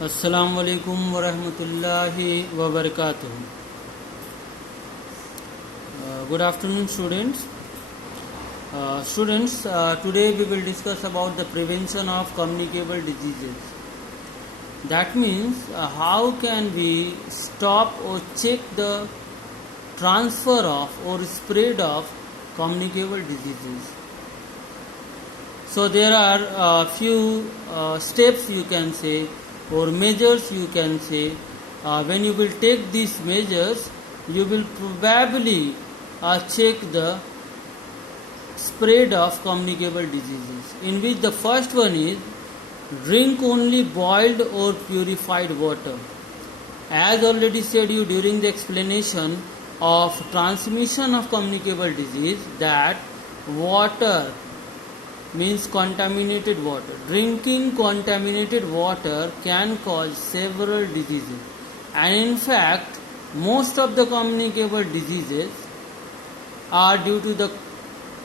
Assalamu alaikum wa rahmatullahi wa barakatuh. Good afternoon, students. Today we will discuss about the prevention of communicable diseases. That means how can we stop or check the transfer of or spread of communicable diseases. So there are a few steps you can say or measures you can say. When you will take these measures, you will probably check the spread of communicable diseases, in which the first one is drink only boiled or purified water. As already said you during the explanation of transmission of communicable disease, that water means contaminated water. Drinking contaminated water can cause several diseases, and in fact most of the communicable diseases are due to the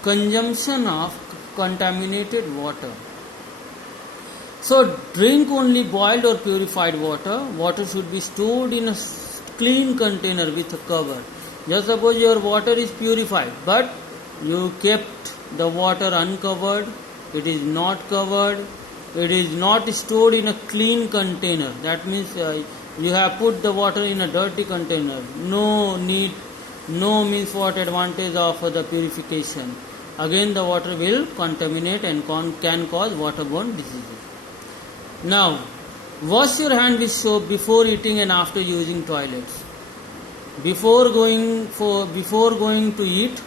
consumption of contaminated water. So drink only boiled or purified water. Water should be stored in a clean container with a cover. Just suppose your water is purified, but you kept the water uncovered, it is not covered, it is not stored in a clean container. That means you have put the water in a dirty container. No means what advantage of the purification. Again the water will contaminate and can cause waterborne diseases. Now, wash your hand with soap before eating and after using toilets. Before going to eat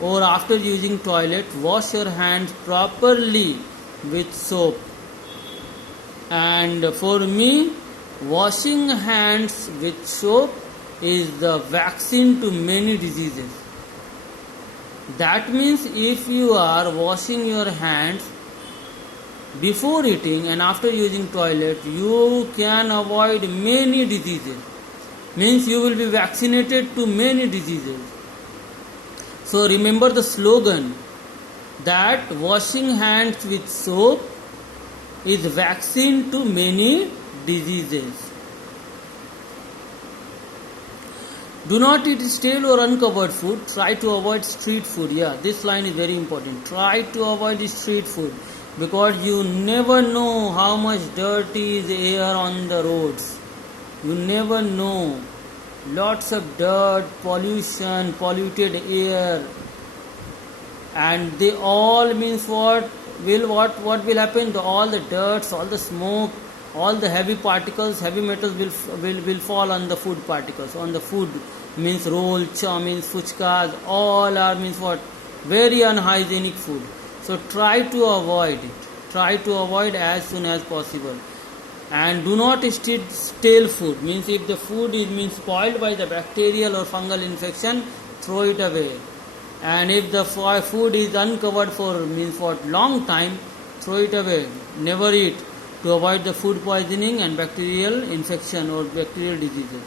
or after using toilet, wash your hands properly with soap. And for me, washing hands with soap is the vaccine to many diseases. That means if you are washing your hands before eating and after using toilet, you can avoid many diseases. Means you will be vaccinated to many diseases. So remember the slogan that washing hands with soap is vaccine to many diseases. Do not eat stale or uncovered food. Try to avoid street food. Yeah, this line is very important. Try to avoid street food, because you never know how much dirty is air on the roads. You never know. Lots of dirt, pollution, polluted air, and they all means what will happen? All the dirt, all the smoke, all the heavy particles, heavy metals will fall on the food particles, on the food. Means roll, chow means fuchkas, all are means what? Very unhygienic food. So try to avoid it. Try to avoid as soon as possible. And do not eat stale food. Means if the food is spoiled by the bacterial or fungal infection, throw it away. And if the food is uncovered for long time, throw it away. Never eat, to avoid the food poisoning and bacterial infection or bacterial diseases.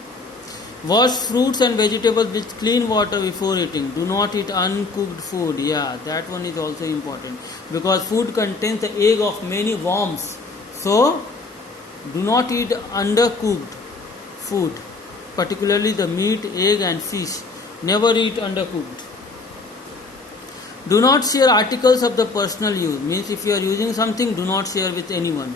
Wash fruits and vegetables with clean water before eating. Do not eat uncooked food. Yeah, that one is also important, because food contains the egg of many worms. So do not eat undercooked food, particularly the meat, egg and fish. Never eat undercooked. Do not share articles of the personal use. Means if you are using something, do not share with anyone.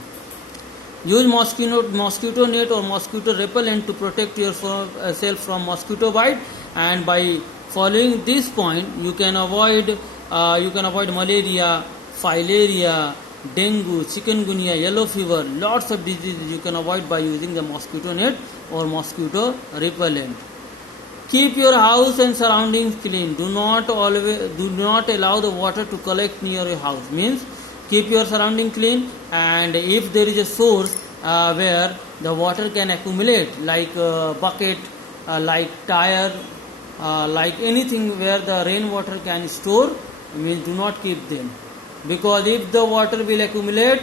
Use mosquito net or mosquito repellent to protect yourself from mosquito bite, and by following this point you can avoid malaria, filaria, dengue, chikungunya, yellow fever. Lots of diseases you can avoid by using the mosquito net or mosquito repellent. Keep your house and surroundings clean. Do not allow the water to collect near your house. Means keep your surrounding clean, and if there is a source where the water can accumulate, like bucket, like tire, like anything where the rainwater can store, means do not keep them. Because if the water will accumulate,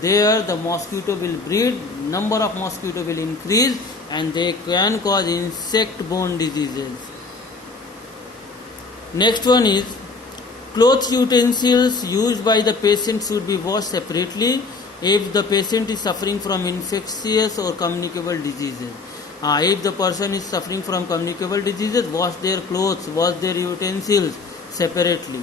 there the mosquito will breed, number of mosquito will increase, and they can cause insect-borne diseases. Next one is cloth utensils used by the patient should be washed separately if the patient is suffering from infectious or communicable diseases. If the person is suffering from communicable diseases, wash their clothes, wash their utensils separately.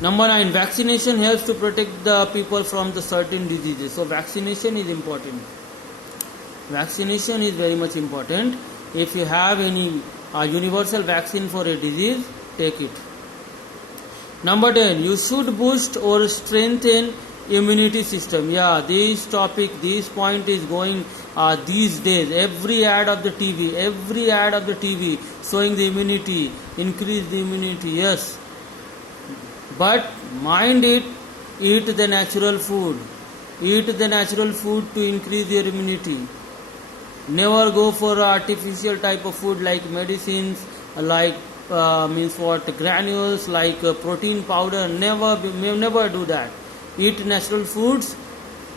Number 9, vaccination helps to protect the people from the certain diseases. So vaccination is important. Vaccination is very much important. If you have any universal vaccine for a disease, take it. Number 10, you should boost or strengthen immunity system. Yeah, this point is going these days. Every ad of the TV showing the immunity, increase the immunity. Yes, but mind it, eat the natural food. Eat the natural food to increase your immunity. Never go for artificial type of food like medicines, like granules, like protein powder. Never do that. Eat natural foods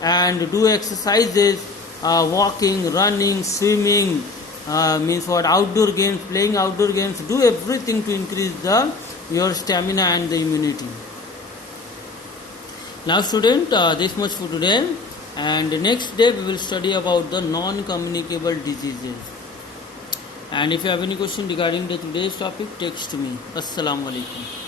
and do exercises, walking, running, swimming, outdoor games, playing outdoor games. Do everything to increase your stamina and the immunity. Now student, this much for today, and next day we will study about the non-communicable diseases. And if you have any question regarding the today's topic, text me. Assalamu alaikum.